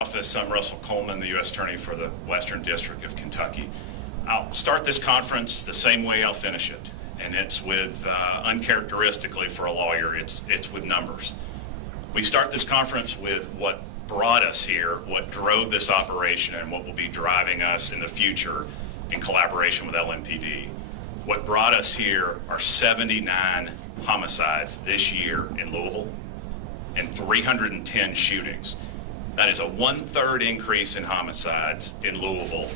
Office. I'm Russell Coleman, the U.S. Attorney for the Western District of Kentucky. I'll start this conference the same way I'll finish it, and it's with, uncharacteristically for a lawyer, it's with numbers. We start this conference with what brought us here, what drove this operation, and what will be driving us in the future in collaboration with LMPD. What brought us here are 79 homicides this year in Louisville and 310 shootings. That is a 1/3 increase in homicides in Louisville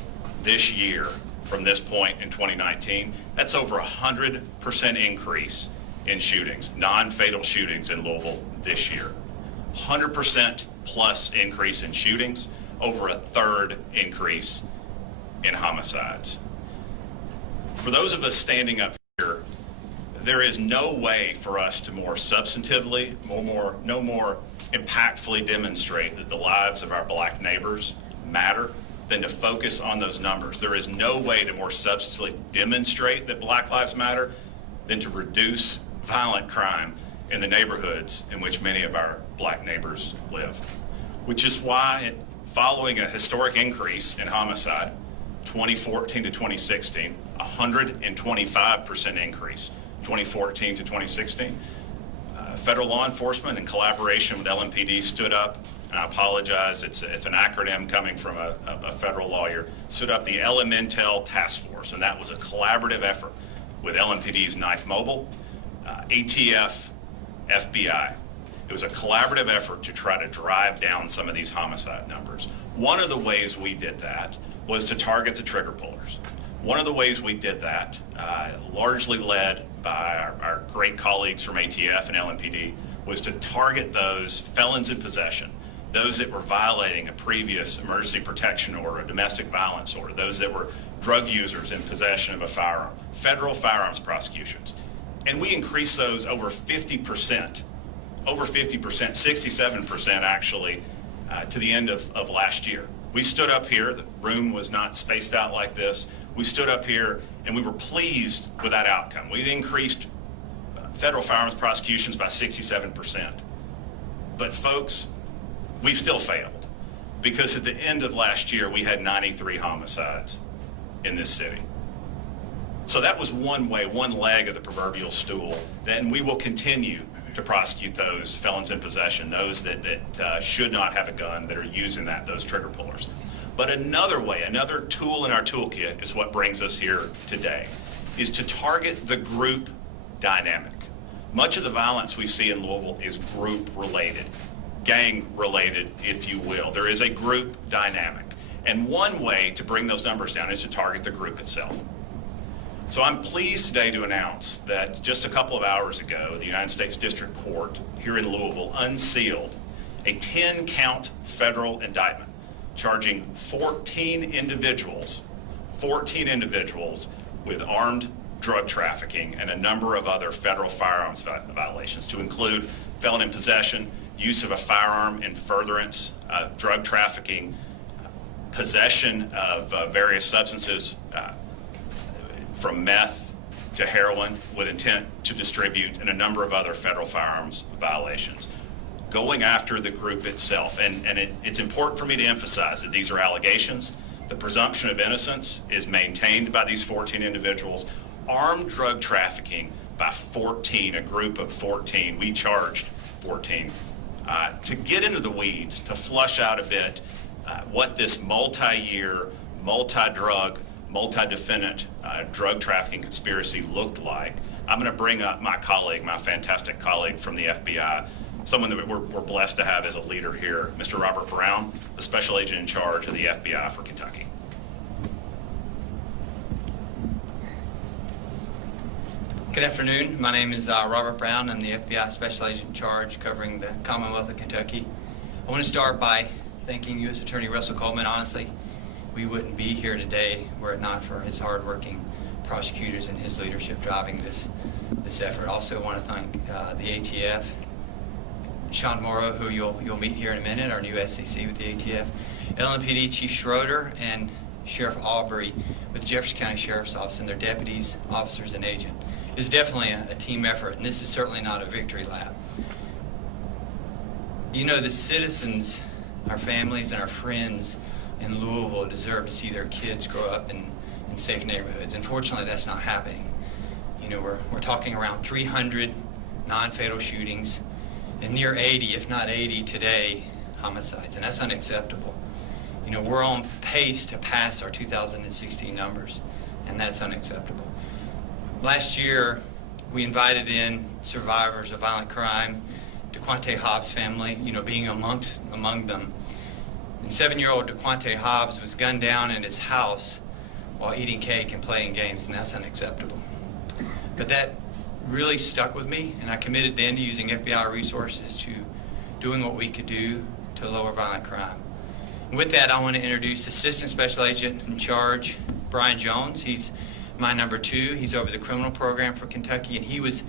this year from this point in 2019. That's over 100% increase in shootings, non-fatal shootings in Louisville this year. 100% plus increase in shootings, over 1/3 increase in homicides. For those of us standing up here, there is no way for us to more substantively, no more impactfully demonstrate that the lives of our black neighbors matter than to focus on those numbers. There is no way to more substantively demonstrate that black lives matter than to reduce violent crime in the neighborhoods in which many of our black neighbors live. Which is why, following a historic increase in homicide, 2014 to 2016, 125% increase, 2014 to 2016, federal law enforcement in collaboration with LMPD stood up, and I apologize, it's an acronym coming from a federal lawyer, stood up the LMNTEL Task Force, and that was a collaborative effort with LMPD's 9th Mobile, ATF, FBI. It was a collaborative effort to try to drive down some of these homicide numbers. One of the ways we did that was to target the trigger pullers. One of the ways we did that, largely led by our great colleagues from ATF and LMPD, was to target those felons in possession, those that were violating a previous emergency protection order, a domestic violence order, those that were drug users in possession of a firearm, federal firearms prosecutions. And we increased those over 50%, 67% actually, to the end of last year. We stood up here, the room was not spaced out like this. We stood up here and we were pleased with that outcome. We increased federal firearms prosecutions by 67%. But folks, we still failed because at the end of last year, we had 93 homicides in this city. So that was one way, one leg of the proverbial stool. Then we will continue to prosecute those felons in possession, those that should not have a gun, that are using those trigger pullers. But another way, another tool in our toolkit is what brings us here today, is to target the group dynamic. Much of the violence we see in Louisville is group related, gang related, if you will. There is a group dynamic. And one way to bring those numbers down is to target the group itself. So I'm pleased today to announce that just a couple of hours ago, the United States District Court here in Louisville unsealed a 10-count federal indictment charging 14 individuals with armed drug trafficking and a number of other federal firearms violations, to include felon in possession, use of a firearm in furtherance of drug trafficking, possession of various substances, from meth to heroin with intent to distribute, and a number of other federal firearms violations, going after the group itself. And it's important for me to emphasize that these are allegations. The presumption of innocence is maintained by these 14 individuals. Armed drug trafficking by 14, a group of 14, we charged 14. To get into the weeds, to flush out a bit what this multi-year, multi-drug, multi-defendant drug trafficking conspiracy looked like, I'm going to bring up my colleague, my fantastic colleague from the FBI, someone that we're blessed to have as a leader here, Mr. Robert Brown, the special agent in charge of the FBI for Kentucky. Good afternoon. My name is Robert Brown. I'm the FBI Special Agent in charge covering the Commonwealth of Kentucky. I want to start by thanking U.S. Attorney Russell Coleman. Honestly, we wouldn't be here today were it not for his hardworking prosecutors and his leadership driving this effort. Also want to thank the ATF, Sean Morrow, who you'll meet here in a minute, our new SEC with the ATF, LMPD Chief Schroeder, and Sheriff Aubrey with the Jefferson County Sheriff's Office and their deputies, officers, and agents. It's definitely a team effort, and this is certainly not a victory lap. You know, the citizens our families and our friends in Louisville deserve to see their kids grow up in safe neighborhoods. Unfortunately, that's not happening. You know, we're talking around 300 non-fatal shootings and near 80, if not 80 today, homicides, and that's unacceptable. You know, we're on pace to pass our 2016 numbers, and that's unacceptable. Last year, we invited in survivors of violent crime, DeQuante Hobbs' family, you know, being among them. And 7-year-old DeQuante Hobbs was gunned down in his house while eating cake and playing games, and that's unacceptable. But that really stuck with me, and I committed then to using FBI resources to doing what we could do to lower violent crime. And with that, I want to introduce Assistant Special Agent in Charge, Brian Jones. He's my number 2. He's over the criminal program for Kentucky, and he's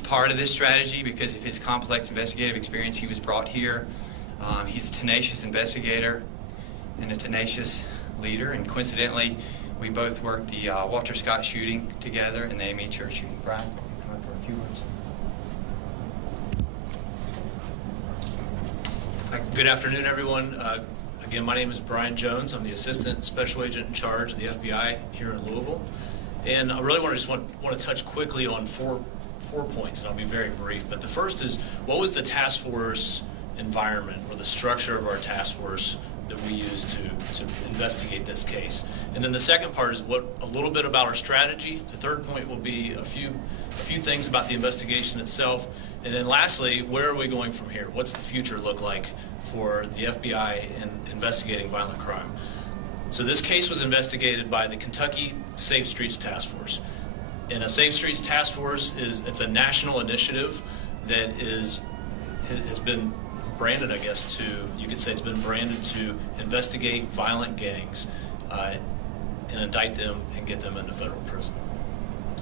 part of this strategy because of his complex investigative experience. He was brought here. He's a tenacious investigator and a tenacious leader, and coincidentally, we both worked the Walter Scott shooting together and the Amy Church shooting. Brian, come up for a few words. Good afternoon, everyone. Again, my name is Brian Jones. I'm the Assistant Special Agent in Charge of the FBI here in Louisville. And I really want to touch quickly on four points, and I'll be very brief. But the first is, what was the task force environment or the structure of our task force that we used to investigate this case? And then the second part is a little bit about our strategy. The third point will be a few things about the investigation itself. And then lastly, where are we going from here? What's the future look like for the FBI in investigating violent crime? So this case was investigated by the Kentucky Safe Streets Task Force. And a Safe Streets Task Force it's a national initiative that has been branded, I guess, you could say it's been branded to investigate violent gangs and indict them and get them into federal prison.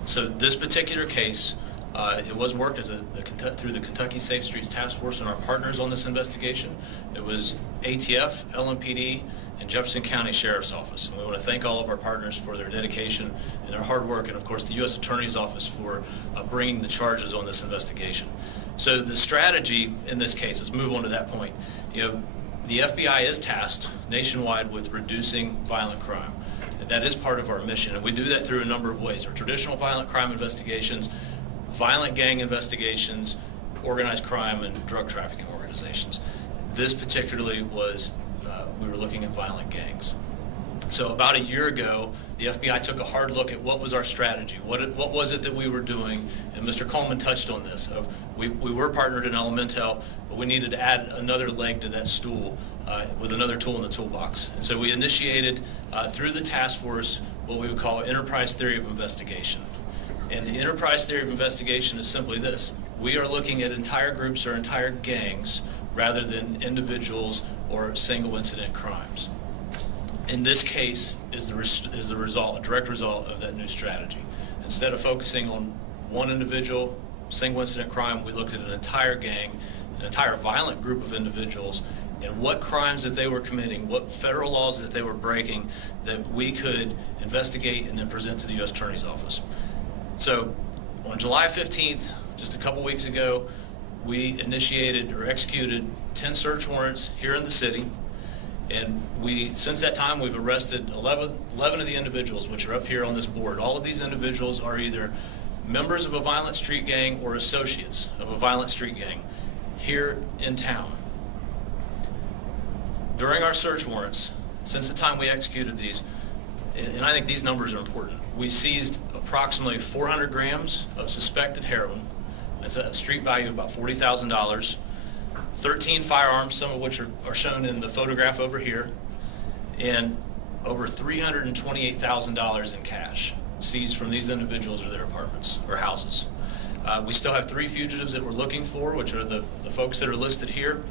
So this particular case, it was worked through the Kentucky Safe Streets Task Force and our partners on this investigation. It was ATF, LMPD, and Jefferson County Sheriff's Office. And we want to thank all of our partners for their dedication and their hard work, and of course the U.S. Attorney's Office for bringing the charges on this investigation. So the strategy in this case, let's move on to that point. You know, the FBI is tasked nationwide with reducing violent crime. That is part of our mission, and we do that through a number of ways. Our traditional violent crime investigations, violent gang investigations, organized crime, and drug trafficking organizations. This particularly was, we were looking at violent gangs. So about a year ago, the FBI took a hard look at what was our strategy, what was it that we were doing, and Mr. Coleman touched on this. We were partnered in Elemental, but we needed to add another leg to that stool with another tool in the toolbox. And so we initiated through the task force what we would call enterprise theory of investigation. And the enterprise theory of investigation is simply this: we are looking at entire groups or entire gangs rather than individuals or single incident crimes. In this case is the result, a direct result of that new strategy. Instead of focusing on one individual, single incident crime, we looked at an entire gang, an entire violent group of individuals, and what crimes that they were committing, what federal laws that they were breaking that we could investigate and then present to the U.S. Attorney's Office. So on July 15th, just a couple weeks ago, we initiated or executed 10 search warrants here in the city. And since that time, we've arrested 11 of the individuals, which are up here on this board. All of these individuals are either members of a violent street gang or associates of a violent street gang here in town. During our search warrants, since the time we executed these, and I think these numbers are important, we seized approximately 400 grams of suspected heroin. That's a street value of about $40,000. 13 firearms, some of which are shown in the photograph over here, and over $328,000 in cash seized from these individuals or their apartments or houses. We still have 3 fugitives that we're looking for, which are the folks that are listed here.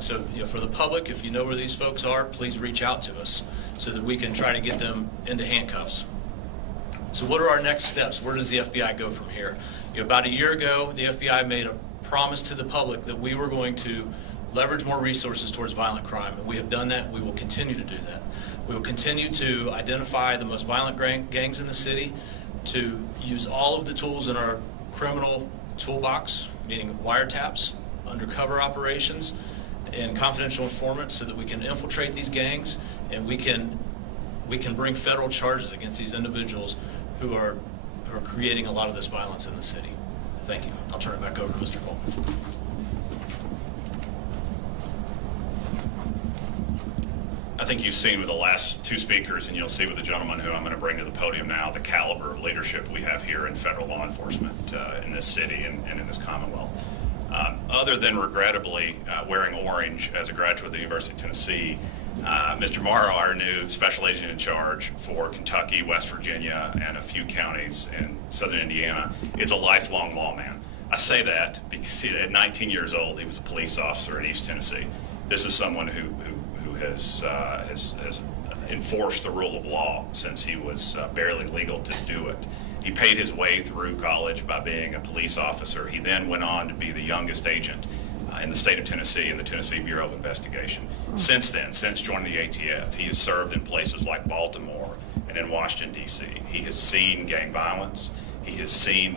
So for the public, if you know where these folks are, please reach out to us so that we can try to get them into handcuffs. So what are our next steps? Where does the FBI go from here? About a year ago, the FBI made a promise to the public that we were going to leverage more resources towards violent crime, and we have done that. We will continue to do that. We will continue to identify the most violent gangs in the city, to use all of the tools in our criminal toolbox, meaning wiretaps, undercover operations, and confidential informants so that we can infiltrate these gangs and we can bring federal charges against these individuals who are creating a lot of this violence in the city. Thank you. I'll turn it back over to Mr. Coleman. I think you've seen with the last two speakers, and you'll see with the gentleman who I'm going to bring to the podium now, the caliber of leadership we have here in federal law enforcement in this city and in this Commonwealth. Other than regrettably wearing orange as a graduate of the University of Tennessee, Mr. Morrow, our new special agent in charge for Kentucky, West Virginia, and a few counties in southern Indiana, is a lifelong lawman. I say that because at 19 years old, he was a police officer in East Tennessee. This is someone who has enforced the rule of law since he was barely legal to do it. He paid his way through college by being a police officer. He then went on to be the youngest agent in the state of Tennessee in the Tennessee Bureau of Investigation. Since then, since joining the ATF, he has served in places like Baltimore and in Washington, D.C. He has seen gang violence. He has seen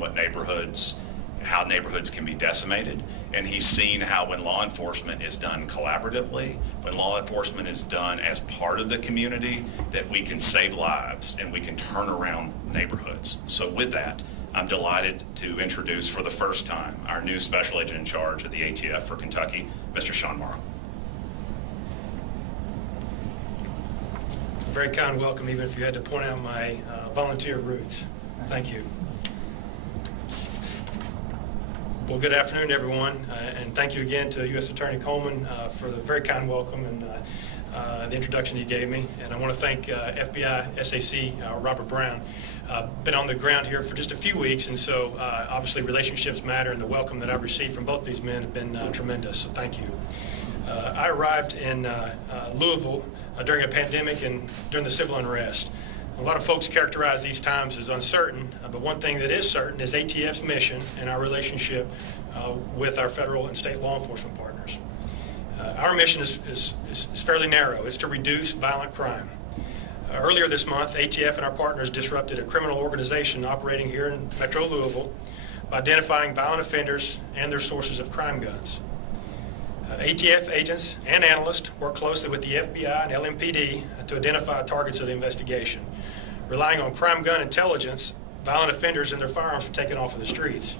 how neighborhoods can be decimated, and he's seen how when law enforcement is done collaboratively, when law enforcement is done as part of the community, that we can save lives and we can turn around neighborhoods. So with that, I'm delighted to introduce for the first time our new special agent in charge of the ATF for Kentucky, Mr. Sean Morrow. Very kind welcome, even if you had to point out my volunteer roots. Thank you. Well, good afternoon, everyone, and thank you again to U.S. Attorney Coleman for the very kind welcome and the introduction you gave me. And I want to thank FBI SAC Robert Brown. Been on the ground here for just a few weeks, and so obviously relationships matter, and the welcome that I've received from both these men have been tremendous, so thank you. I arrived in Louisville during a pandemic and during the civil unrest. A lot of folks characterize these times as uncertain, but one thing that is certain is ATF's mission and our relationship with our federal and state law enforcement partners. Our mission is fairly narrow. It's to reduce violent crime. Earlier this month, ATF and our partners disrupted a criminal organization operating here in Metro Louisville by identifying violent offenders and their sources of crime guns. ATF agents and analysts work closely with the FBI and LMPD to identify targets of the investigation. Relying on crime gun intelligence, violent offenders and their firearms were taken off of the streets.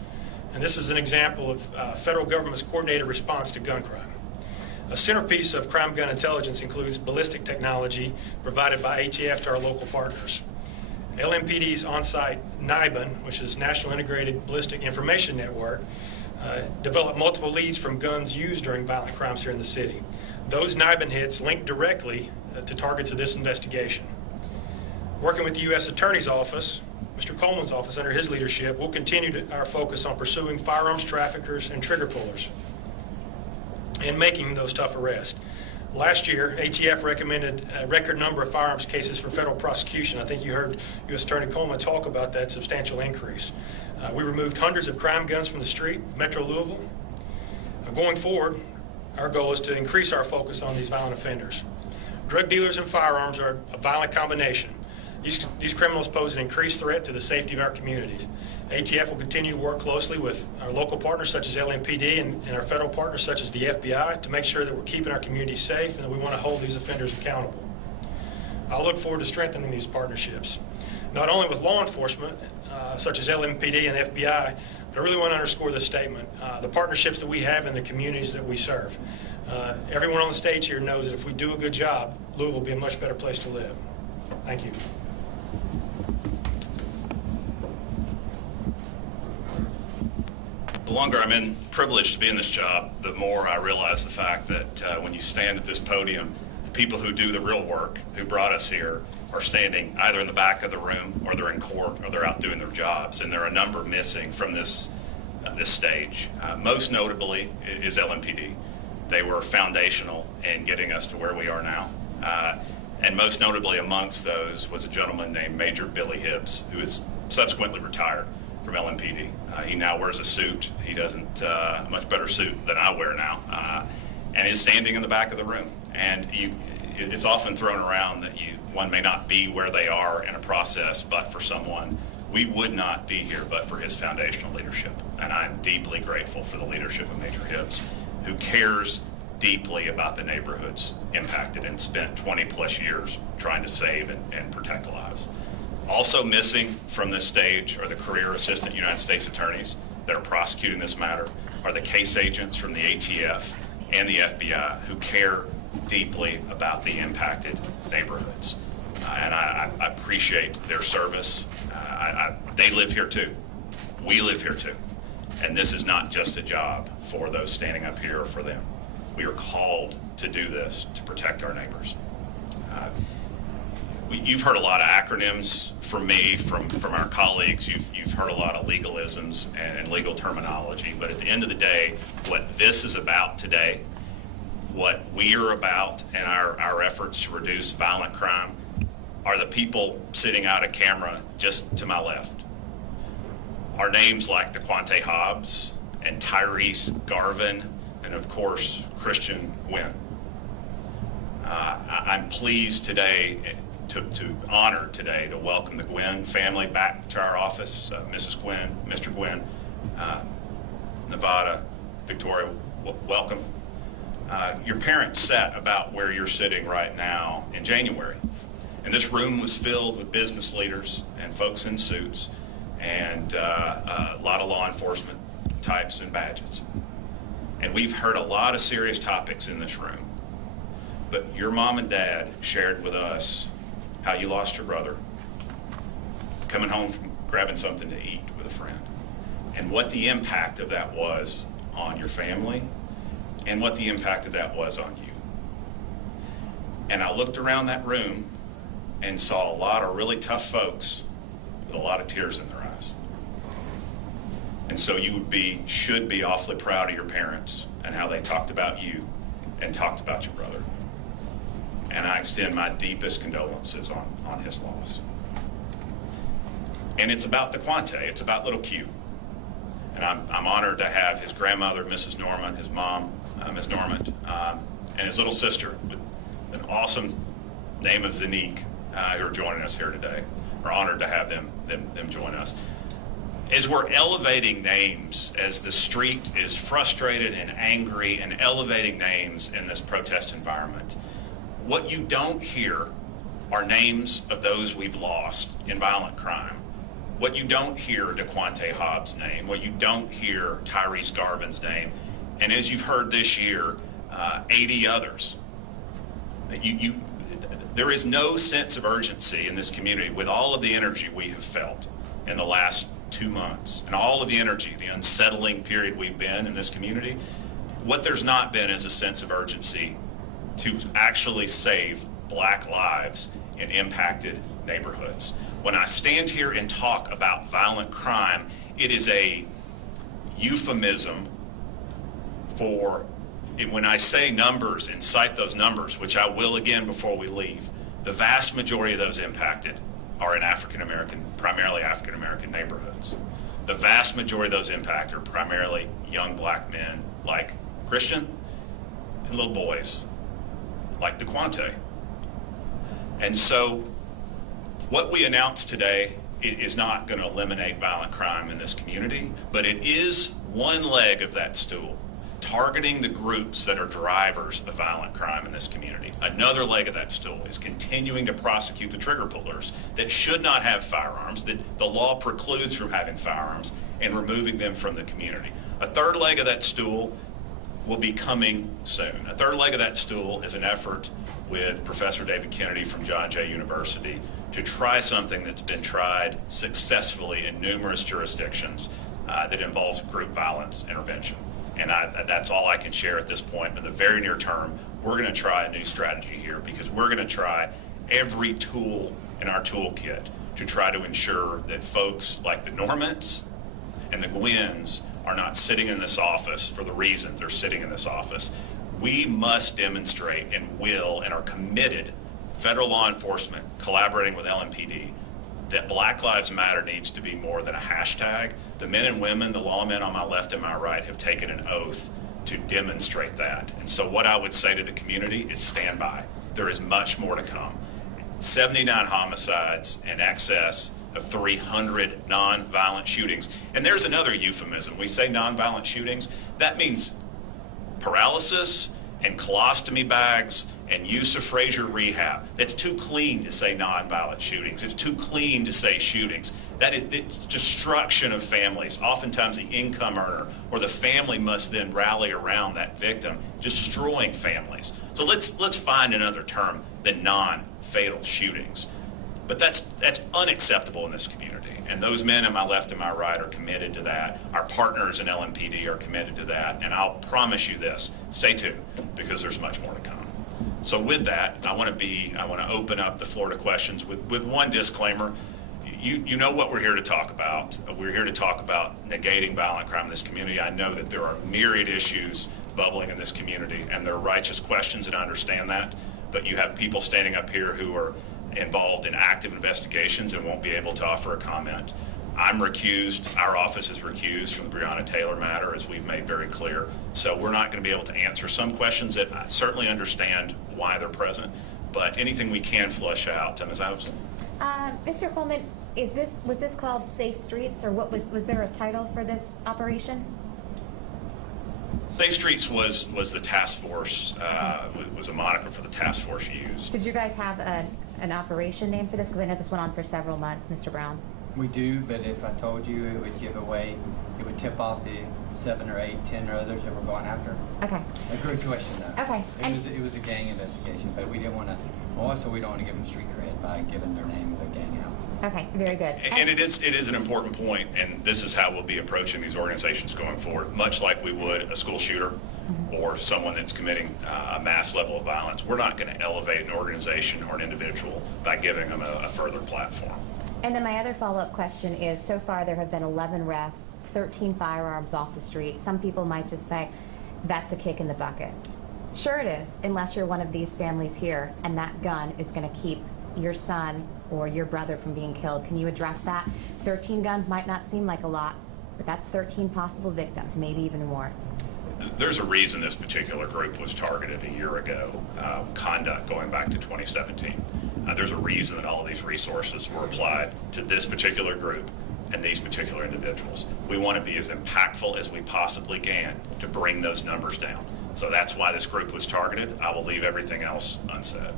And this is an example of federal government's coordinated response to gun crime. A centerpiece of crime gun intelligence includes ballistic technology provided by ATF to our local partners. LMPD's on-site NIBIN, which is National Integrated Ballistic Information Network, developed multiple leads from guns used during violent crimes here in the city. Those NIBIN hits link directly to targets of this investigation. Working with the U.S. Attorney's Office, Mr. Coleman's office under his leadership, we'll continue our focus on pursuing firearms traffickers and trigger pullers and making those tough arrests. Last year, ATF recommended a record number of firearms cases for federal prosecution. I think you heard U.S. Attorney Coleman talk about that substantial increase. We removed hundreds of crime guns from the street of Metro Louisville. Going forward, our goal is to increase our focus on these violent offenders. Drug dealers and firearms are a violent combination. These criminals pose an increased threat to the safety of our communities. ATF will continue to work closely with our local partners such as LMPD and our federal partners such as the FBI to make sure that we're keeping our communities safe and that we want to hold these offenders accountable. I look forward to strengthening these partnerships, not only with law enforcement such as LMPD and FBI, but I really want to underscore this statement, the partnerships that we have in the communities that we serve. Everyone on the stage here knows that if we do a good job, Louisville will be a much better place to live. Thank you. The longer I'm privileged to be in this job, the more I realize the fact that when you stand at this podium, the people who do the real work, who brought us here, are standing either in the back of the room or they're in court or they're out doing their jobs. And there are a number missing from this stage. Most notably is LMPD. They were foundational in getting us to where we are now. And most notably amongst those was a gentleman named Major Billy Hibbs, who is subsequently retired from LMPD. He now wears a suit. He doesn't, a much better suit than I wear now, and is standing in the back of the room. And it's often thrown around that one may not be where they are in a process, but for someone. We would not be here but for his foundational leadership. And I'm deeply grateful for the leadership of Major Hibbs, who cares deeply about the neighborhoods impacted and spent 20 plus years trying to save and protect lives. Also missing from this stage are the career assistant United States attorneys that are prosecuting this matter, are the case agents from the ATF and the FBI who care deeply about the impacted neighborhoods. And I appreciate their service. They live here too. We live here too. And this is not just a job for those standing up here or for them. We are called to do this to protect our neighbors. You've heard a lot of acronyms from me, from our colleagues. You've heard a lot of legalisms and legal terminology. But at the end of the day, what this is about today, what we are about in our efforts to reduce violent crime, are the people sitting out of camera just to my left. Are names like DeQuante Hobbs and Tyrese Garvin, and of course, Christian Gwynn. I'm pleased today to honor today to welcome the Gwynn family back to our office. Mrs. Gwynn, Mr. Gwynn, Nevada, Victoria, welcome. Your parents sat about where you're sitting right now in January. And this room was filled with business leaders and folks in suits and a lot of law enforcement types and badges. And we've heard a lot of serious topics in this room. But your mom and dad shared with us how you lost your brother, coming home from grabbing something to eat with a friend, and what the impact of that was on your family and what the impact of that was on you. And I looked around that room and saw a lot of really tough folks with a lot of tears in their eyes. And so you should be awfully proud of your parents and how they talked about you and talked about your brother. And I extend my deepest condolences on his loss. And it's about DeQuante, it's about little Q. And I'm honored to have his grandmother, Mrs. Norman, his mom, Ms. Norman, and his little sister with an awesome name of Zanique, who are joining us here today. We're honored to have them join us. As we're elevating names, as the street is frustrated and angry and elevating names in this protest environment, what you don't hear are names of those we've lost in violent crime. What you don't hear DeQuante Hobbs' name, what you don't hear Tyrese Garvin's name, and as you've heard this year, 80 others. There is no sense of urgency in this community with all of the energy we have felt in the last 2 months and all of the energy, the unsettling period we've been in this community. What there's not been is a sense of urgency to actually save Black lives in impacted neighborhoods. When I stand here and talk about violent crime, it is a euphemism for, when I say numbers and cite those numbers, which I will again before we leave, the vast majority of those impacted are in primarily African-American neighborhoods. The vast majority of those impacted are primarily young Black men like Christian and little boys like DeQuante. And so what we announced today is not going to eliminate violent crime in this community, but it is one leg of that stool, targeting the groups that are drivers of violent crime in this community. Another leg of that stool is continuing to prosecute the trigger pullers that should not have firearms, that the law precludes from having firearms, and removing them from the community. A third leg of that stool will be coming soon. A third leg of that stool is an effort with Professor David Kennedy from John Jay University to try something that's been tried successfully in numerous jurisdictions that involves group violence intervention. And that's all I can share at this point. In the very near term, we're going to try a new strategy here because we're going to try every tool in our toolkit to try to ensure that folks like the Normans and the Gwynns are not sitting in this office for the reason they're sitting in this office. We must demonstrate and will and are committed, federal law enforcement collaborating with LMPD, that Black Lives Matter needs to be more than a hashtag. The men and women, the lawmen on my left and my right have taken an oath to demonstrate that. And so what I would say to the community is stand by. There is much more to come. 79 homicides in excess of 300 nonviolent shootings. And there's another euphemism. We say nonviolent shootings. That means paralysis and colostomy bags and use of Frazier rehab. It's too clean to say nonviolent shootings. It's too clean to say shootings. It's destruction of families. Oftentimes the income earner or the family must then rally around that victim, destroying families. So let's find another term than non-fatal shootings. But that's unacceptable in this community. And those men on my left and my right are committed to that. Our partners in LMPD are committed to that. And I'll promise you this, stay tuned, because there's much more to come. So with that, I want to open up the floor to questions with one disclaimer. You know what we're here to talk about. We're here to talk about negating violent crime in this community. I know that there are myriad issues bubbling in this community, and they're righteous questions, and I understand that. But you have people standing up here who are involved in active investigations and won't be able to offer a comment. I'm recused. Our office is recused from the Breonna Taylor matter, as we've made very clear. So we're not going to be able to answer some questions that I certainly understand why they're present, but anything we can flush out. Ms. Adamson? Mr. Coleman, was this called Safe Streets, or was there a title for this operation? Safe Streets was the task force, was a moniker for the task force used. Did you guys have an operation name for this? Because I know this went on for several months, Mr. Brown. We do, but if I told you, it would give away, it would tip off the 7 or 8, 10 or others that we're going after. Okay. A good question, though. Okay. It was a gang investigation, but we didn't want to, also we don't want to give them street cred by giving their name of the gang out. Okay, very good. And it is an important point, and this is how we'll be approaching these organizations going forward, much like we would a school shooter or someone that's committing a mass level of violence. We're not going to elevate an organization or an individual by giving them a further platform. And then my other follow-up question is, so far there have been 11 arrests, 13 firearms off the street. Some people might just say, that's a kick in the bucket. Sure it is, unless you're one of these families here, and that gun is going to keep your son or your brother from being killed. Can you address that? 13 guns might not seem like a lot, but that's 13 possible victims, maybe even more. There's a reason this particular group was targeted a year ago, conduct going back to 2017. There's a reason that all of these resources were applied to this particular group and these particular individuals. We want to be as impactful as we possibly can to bring those numbers down. So that's why this group was targeted. I will leave everything else unsaid.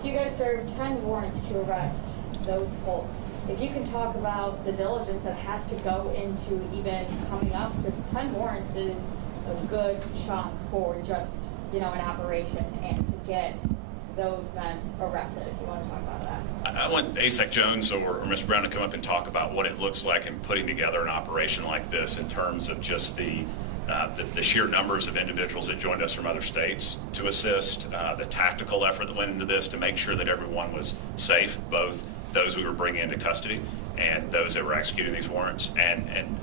So you guys served 10 warrants to arrest those folks. If you can talk about the diligence that has to go into even coming up, because 10 warrants is a good chunk for just, an operation, and to get those men arrested, if you want to talk about that. I want ASEC Jones or Mr. Brown to come up and talk about what it looks like in putting together an operation like this in terms of just the sheer numbers of individuals that joined us from other states to assist, the tactical effort that went into this to make sure that everyone was safe, both those we were bringing into custody and those that were executing these warrants. And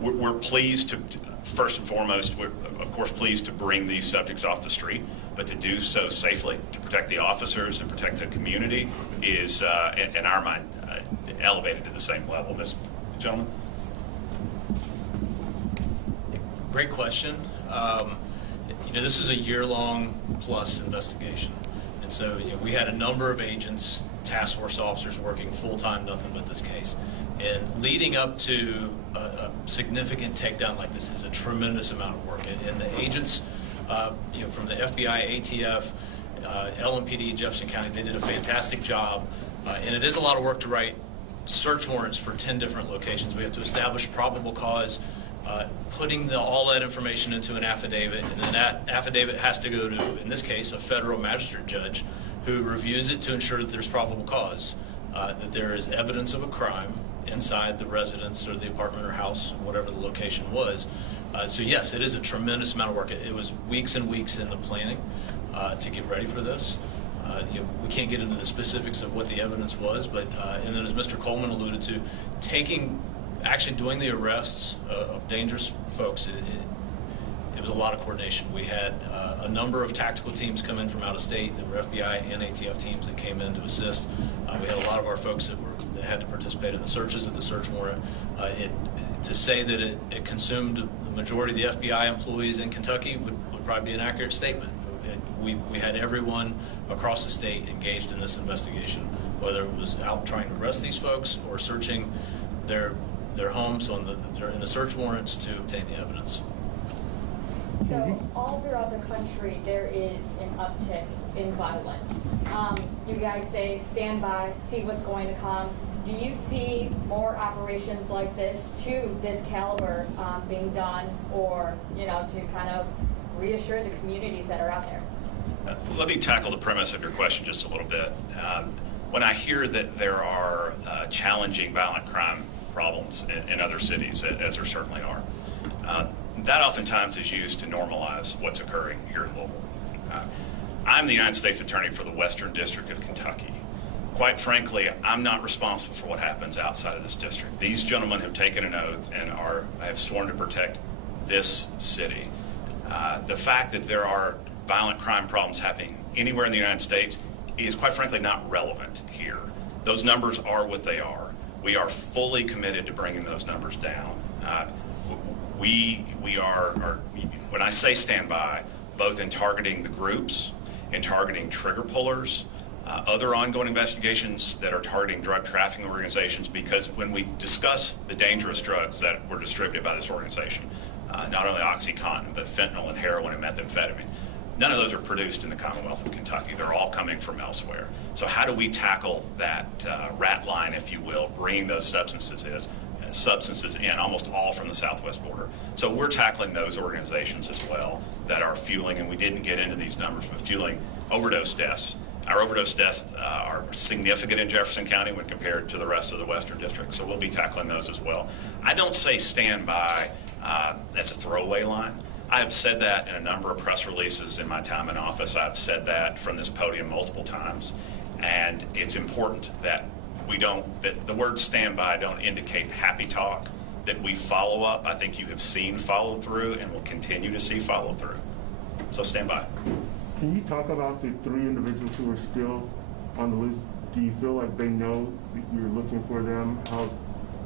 we're pleased to, first and foremost, we're of course pleased to bring these subjects off the street, but to do so safely, to protect the officers and protect the community is, in our mind, elevated to the same level. This gentleman? Great question. This is a year-long plus investigation. And so we had a number of agents, task force officers working full-time, nothing but this case. And leading up to a significant takedown like this is a tremendous amount of work. And the agents, from the FBI, ATF, LMPD, Jefferson County, they did a fantastic job. And it is a lot of work to write search warrants for 10 different locations. We have to establish probable cause, putting all that information into an affidavit, and then that affidavit has to go to, in this case, a federal magistrate judge who reviews it to ensure that there's probable cause, that there is evidence of a crime inside the residence or the apartment or house, whatever the location was. So yes, it is a tremendous amount of work. It was weeks and weeks in the planning to get ready for this. We can't get into the specifics of what the evidence was, but and then as Mr. Coleman alluded to, actually doing the arrests of dangerous folks, it was a lot of coordination. We had a number of tactical teams come in from out of state. There were FBI and ATF teams that came in to assist. We had a lot of our folks that had to participate in the searches of the search warrant. To say that it consumed the majority of the FBI employees in Kentucky would probably be an accurate statement. We had everyone across the state engaged in this investigation, whether it was out trying to arrest these folks or searching their homes in the search warrants to obtain the evidence. So all throughout the country, there is an uptick in violence. You guys say, stand by, see what's going to come. Do you see more operations like this to this caliber being done, or, you know, to kind of reassure the communities that are out there? Let me tackle the premise of your question just a little bit. When I hear that there are challenging violent crime problems in other cities, as there certainly are, that oftentimes is used to normalize what's occurring here in Louisville. I'm the United States Attorney for the Western District of Kentucky. Quite frankly, I'm not responsible for what happens outside of this district. These gentlemen have taken an oath and have sworn to protect this city. The fact that there are violent crime problems happening anywhere in the United States is quite frankly not relevant here. Those numbers are what they are. We are fully committed to bringing those numbers down. We are, when I say stand by, both in targeting the groups, in targeting trigger pullers, other ongoing investigations that are targeting drug trafficking organizations, because when we discuss the dangerous drugs that were distributed by this organization, not only OxyContin, but fentanyl and heroin and methamphetamine, none of those are produced in the Commonwealth of Kentucky. They're all coming from elsewhere. So how do we tackle that rat line, if you will, bringing those substances in, almost all from the southwest border? So we're tackling those organizations as well that are fueling, and we didn't get into these numbers, but fueling overdose deaths. Our overdose deaths are significant in Jefferson County when compared to the rest of the Western District, so we'll be tackling those as well. I don't say stand by as a throwaway line. I've said that in a number of press releases in my time in office. I've said that from this podium multiple times, and it's important that that the words stand by don't indicate happy talk, that we follow up. I think you have seen follow through and will continue to see follow through. So stand by. Can you talk about the 3 individuals who are still on the list? Do you feel like they know that you're looking for them? How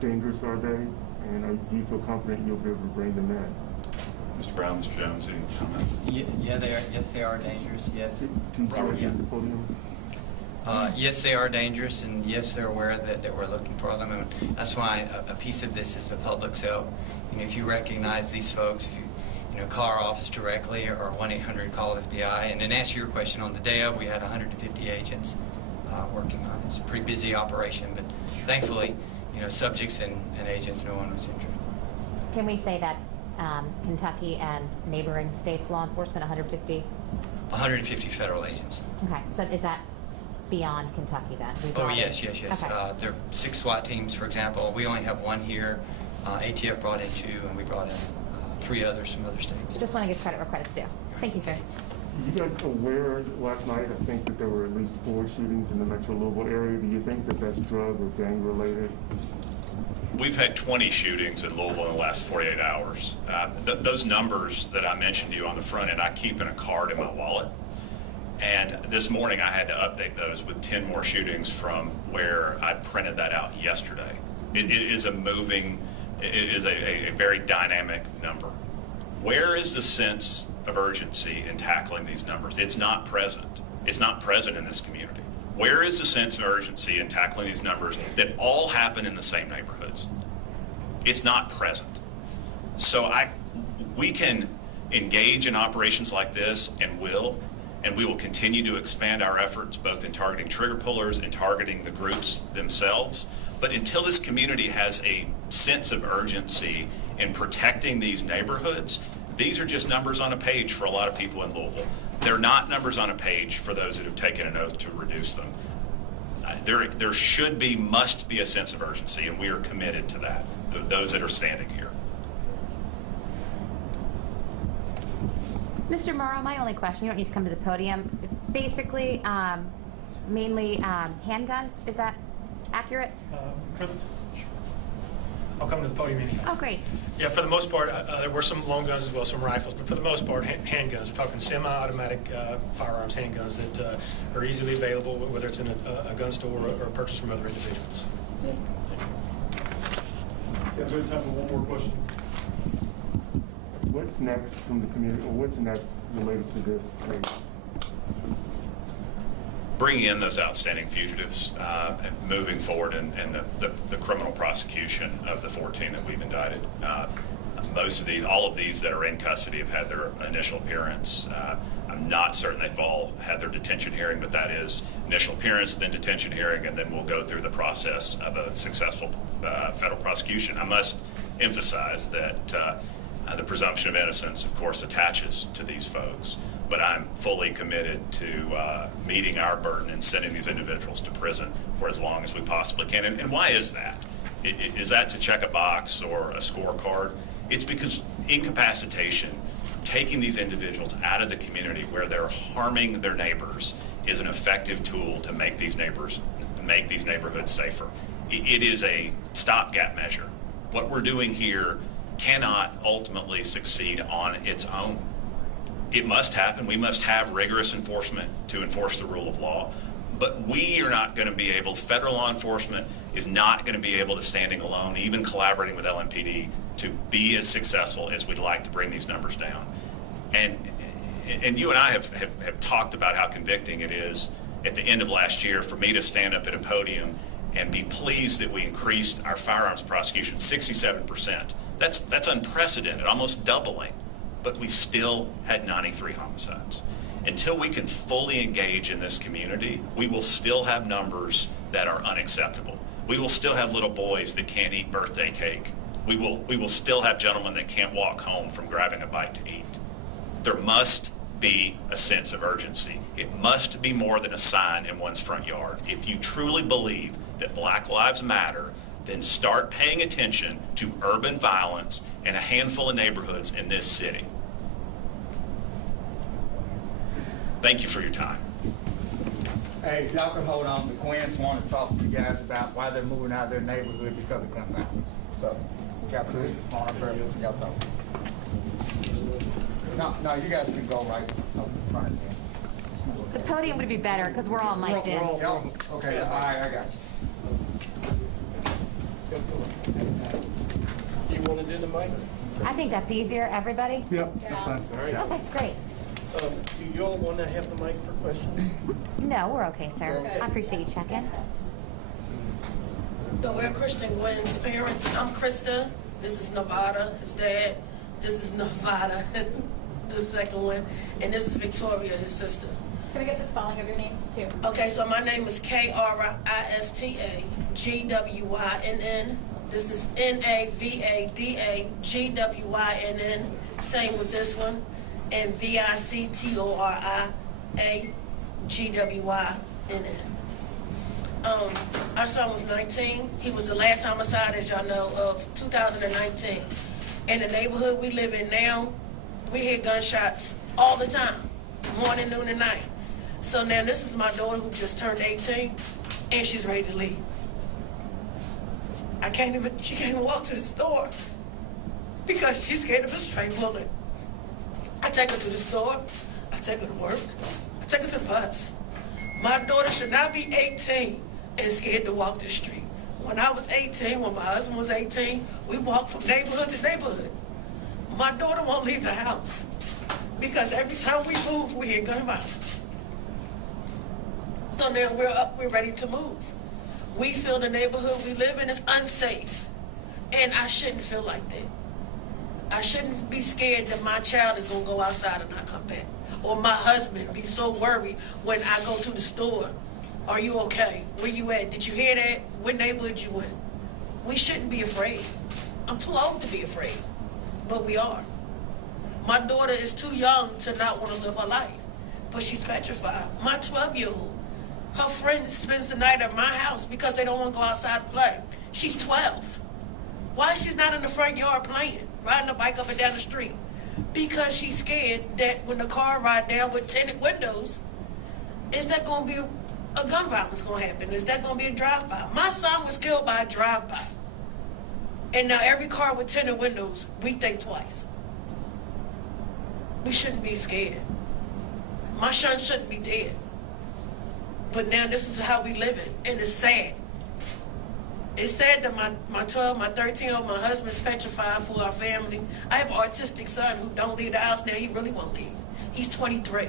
dangerous are they? And do you feel confident you'll be able to bring them in? Mr. Brown, Mr. Jones, any comment? Yeah, they are. Yes, they are dangerous. Yes. To George at the podium? Yes, they are dangerous, and yes, they're aware that we're looking for them, and that's why a piece of this is the public. So, if you recognize these folks, if you call our office directly or 1-800-CALL-FBI. And in answer to your question, on the day of, we had 150 agents working on it. It's a pretty busy operation, but thankfully, subjects and agents, no one was injured. Can we say that's Kentucky and neighboring states law enforcement, 150? 150 federal agents. Okay, so is that beyond Kentucky then? Oh, yes. Okay. There are 6 SWAT teams, for example. We only have 1 here. ATF brought in 2, and we brought in 3 others from other states. Just want to give credit where credit's due. Thank you, sir. You guys aware last night, I think that there were at least 4 shootings in the Metro Louisville area. Do you think that that's drug or gang related? We've had 20 shootings in Louisville in the last 48 hours. Those numbers that I mentioned to you on the front end, I keep in a card in my wallet. And this morning I had to update those with 10 more shootings from where I printed that out yesterday. It is a very dynamic number. Where is the sense of urgency in tackling these numbers? It's not present. It's not present in this community. Where is the sense of urgency in tackling these numbers that all happen in the same neighborhoods? It's not present. So we can engage in operations like this, and we will continue to expand our efforts both in targeting trigger pullers and targeting the groups themselves. But until this community has a sense of urgency in protecting these neighborhoods, these are just numbers on a page for a lot of people in Louisville. They're not numbers on a page for those that have taken an oath to reduce them. There must be a sense of urgency, and we are committed to that, those that are standing here. Mr. Morrow, my only question, you don't need to come to the podium. Basically, mainly handguns, is that accurate? I'll come to the podium anyhow. Oh, great. Yeah, for the most part, there were some long guns as well, some rifles, but for the most part, handguns. We're talking semi-automatic firearms, handguns that are easily available, whether it's in a gun store or purchased from other individuals. Yeah, we have time for one more question. What's next from the community, or what's next related to this case? Bringing in those outstanding fugitives and moving forward in the criminal prosecution of the 14 that we've indicted. all of these that are in custody have had their initial appearance. I'm not certain they've all had their detention hearing, but that is initial appearance, then detention hearing, and then we'll go through the process of a successful federal prosecution. I must emphasize that the presumption of innocence, of course, attaches to these folks, but I'm fully committed to meeting our burden and sending these individuals to prison for as long as we possibly can. And why is that? Is that to check a box or a scorecard? It's because incapacitation, taking these individuals out of the community where they're harming their neighbors, is an effective tool to make these neighborhoods safer. It is a stopgap measure. What we're doing here cannot ultimately succeed on its own. It must happen. We must have rigorous enforcement to enforce the rule of law. But we are not going to be able, federal law enforcement is not going to be able to, standing alone, even collaborating with LMPD, to be as successful as we'd like to bring these numbers down. And you and I have talked about how convicting it is at the end of last year for me to stand up at a podium and be pleased that we increased our firearms prosecution 67%. That's unprecedented, almost doubling. But we still had 93 homicides. Until we can fully engage in this community, we will still have numbers that are unacceptable. We will still have little boys that can't eat birthday cake. We will still have gentlemen that can't walk home from grabbing a bite to eat. There must be a sense of urgency. It must be more than a sign in one's front yard. If you truly believe that Black Lives Matter, then start paying attention to urban violence in a handful of neighborhoods in this city. Thank you for your time. Hey, y'all can hold on. The Quins want to talk to you guys about why they're moving out of their neighborhood because of gun violence. So, y'all could, on our purpose, y'all talk. No, you guys can go right up in front there. The podium would be better because we're all mic'd in. Okay, all right, I got you. You want to do the mic? I think that's easier, everybody? Yep, that's fine. Okay, great. Do you all want to have the mic for questions? No, we're okay, sir. I appreciate you checking. So we're Christian Gwen's parents. I'm Krista. This is Nevada, his dad. This is Nevada, the second one. And this is Victoria, his sister. Can we get the spelling of your names too? Okay, so my name is KRISTA GWYNN. This is NAVADAGWYNN. Same with this one. And VICTORIAGWYNN. Our son was 19. He was the last homicide, as y'all know, of 2019. In the neighborhood we live in now, we hear gunshots all the time, morning, noon, and night. So now this is my daughter who just turned 18, and she's ready to leave. She can't even walk to the store because she's scared of a stray bullet. I take her to the store, I take her to work, I take her to the bus. My daughter should not be 18 and scared to walk the street. When I was 18, when my husband was 18, we walked from neighborhood to neighborhood. My daughter won't leave the house because every time we move, we hear gun violence. So now we're ready to move. We feel the neighborhood we live in is unsafe, and I shouldn't feel like that. I shouldn't be scared that my child is gonna go outside and not come back, or my husband be so worried when I go to the store. Are you okay? Where you at? Did you hear that? What neighborhood you in? We shouldn't be afraid. I'm too old to be afraid, but we are. My daughter is too young to not want to live her life, but she's petrified. My 12-year-old, her friend spends the night at my house because they don't want to go outside and play. She's 12. Why she's not in the front yard playing, riding a bike up and down the street? Because she's scared that when the car ride down with tinted windows, is that going to be a gun violence going to happen? Is that going to be a drive-by? My son was killed by a drive-by. And now every car with tinted windows, we think twice. We shouldn't be scared. My son shouldn't be dead. But now this is how we live it, and it's sad. It's sad that my 13-year-old, my husband's petrified for our family. I have an autistic son who don't leave the house now. He really won't leave. He's 23.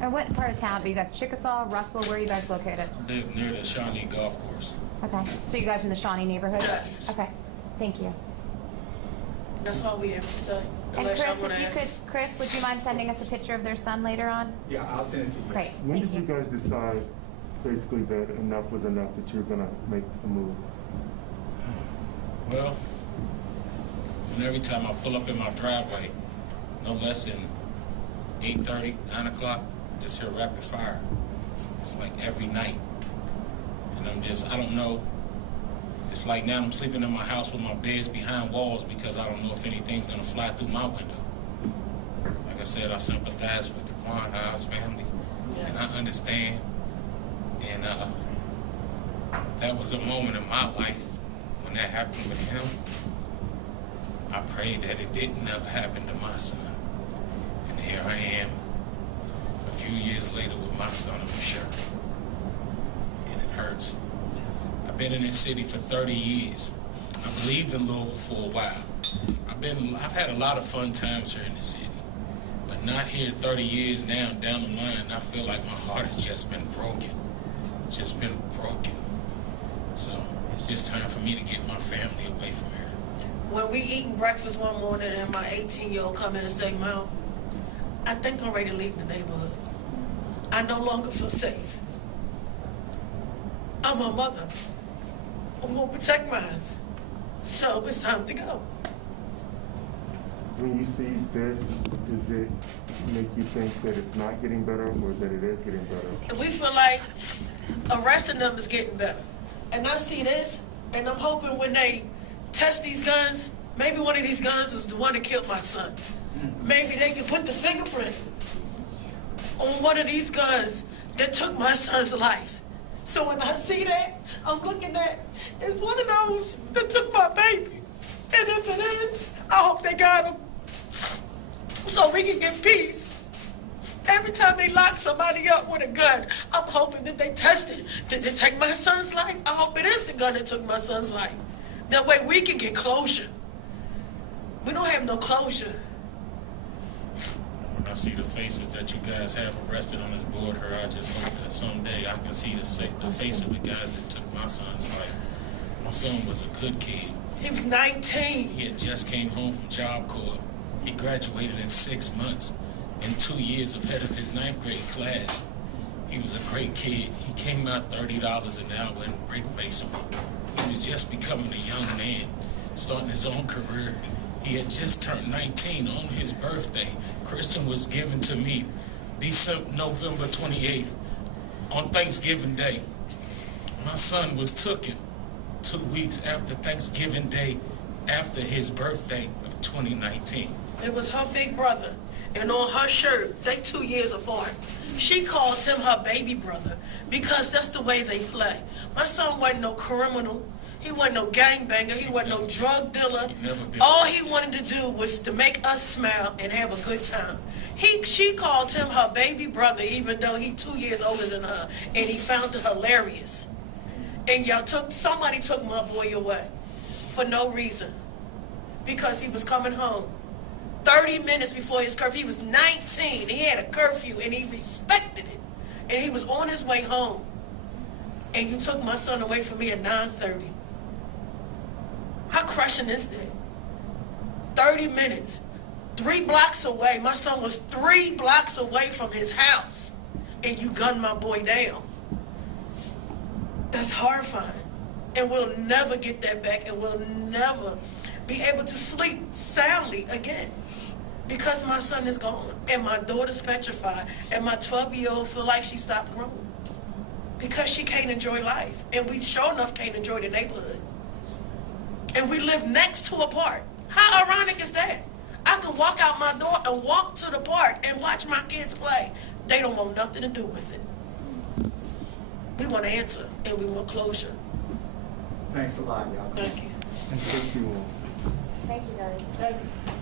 And what part of town are you guys? Chickasaw, Russell, where are you guys located? I live near the Shawnee Golf Course. Okay, so you guys in the Shawnee neighborhood? Yes. Okay, thank you. That's all we have to say. And Unless y'all Chris, wanna if you ask could, us. Chris, would you mind sending us a picture of their son later on? Yeah, I'll send it to you. Great, When thank did you you. guys decide, basically, that enough was enough, that you're gonna make a move? Well, and every time I pull up in my driveway, no less than 8:30, 9 o'clock, I just hear rapid fire. It's like every night. And I don't know. It's like now I'm sleeping in my house with my beds behind walls because I don't know if anything's gonna fly through my window. Like I said, I sympathize with the Quan House family, and I understand. And that was a moment in my life when that happened with him. I prayed that it didn't ever happen to my son. And here I am, a few years later with my son on the shirt. And it hurts. I've been in this city for 30 years. I've lived in Louisville for a while. I've had a lot of fun times here in the city. But not here 30 years now down the line, I feel like my heart has just been broken. Just been broken. So it's just time for me to get my family away from here. When we eating breakfast one morning and my 18-year-old come in and say, Mom, I think I'm ready to leave the neighborhood. I no longer feel safe. I'm a mother. I'm gonna protect mine. So it's time to go. When you see this, does it make you think that it's not getting better or that it is getting better? And we feel like arresting them is getting better. And I see this, and I'm hoping when they test these guns, maybe one of these guns is the one that killed my son. Maybe they can put the fingerprint on one of these guns that took my son's life. So when I see that, I'm looking at, it's one of those that took my baby. And if it is, I hope they got him so we can get peace. Every time they lock somebody up with a gun, I'm hoping that they test it. Did they take my son's life? I hope it is the gun that took my son's life. That way we can get closure. We don't have no closure. When I see the faces that you guys have arrested on this board here, I just hope that someday I can see the face of the guys that took my son's life. My son was a good kid. He was 19. He had just came home from Job Corps. He graduated in 6 months and 2 years ahead of his 9th grade class. He was a great kid. He came out $30 an hour in brick masonry. He was just becoming a young man, starting his own career. He had just turned 19 on his birthday. Christian was given to me November 28th on Thanksgiving Day. My son was taken 2 weeks after Thanksgiving Day, after his birthday of 2019. It was her big brother. And on her shirt, they 2 years apart. She called him her baby brother because that's the way they play. My son wasn't no criminal. He wasn't no gangbanger. He wasn't no drug dealer. All he wanted to do was to make us smile and have a good time. She called him her baby brother, even though he 2 years older than her, and he found it hilarious. And somebody took my boy away for no reason because he was coming home 30 minutes before his curfew. He was 19. He had a curfew and he respected it. And he was on his way home. And you took my son away from me at 9:30. How crushing is that? 30 minutes. 3 blocks away. My son was 3 blocks away from his house. And you gunned my boy down. That's horrifying. And we'll never get that back. And we'll never be able to sleep soundly again. Because my son is gone. And my daughter's petrified. And my 12-year-old feel like she stopped growing. Because she can't enjoy life. And we sure enough can't enjoy the neighborhood. And we live next to a park. How ironic is that? I can walk out my door and walk to the park and watch my kids play. They don't want nothing to do with it. We want an answer and we want closure. Thanks a lot, y'all. Thank you. Thank you all. Thank you, Daddy. Thank you.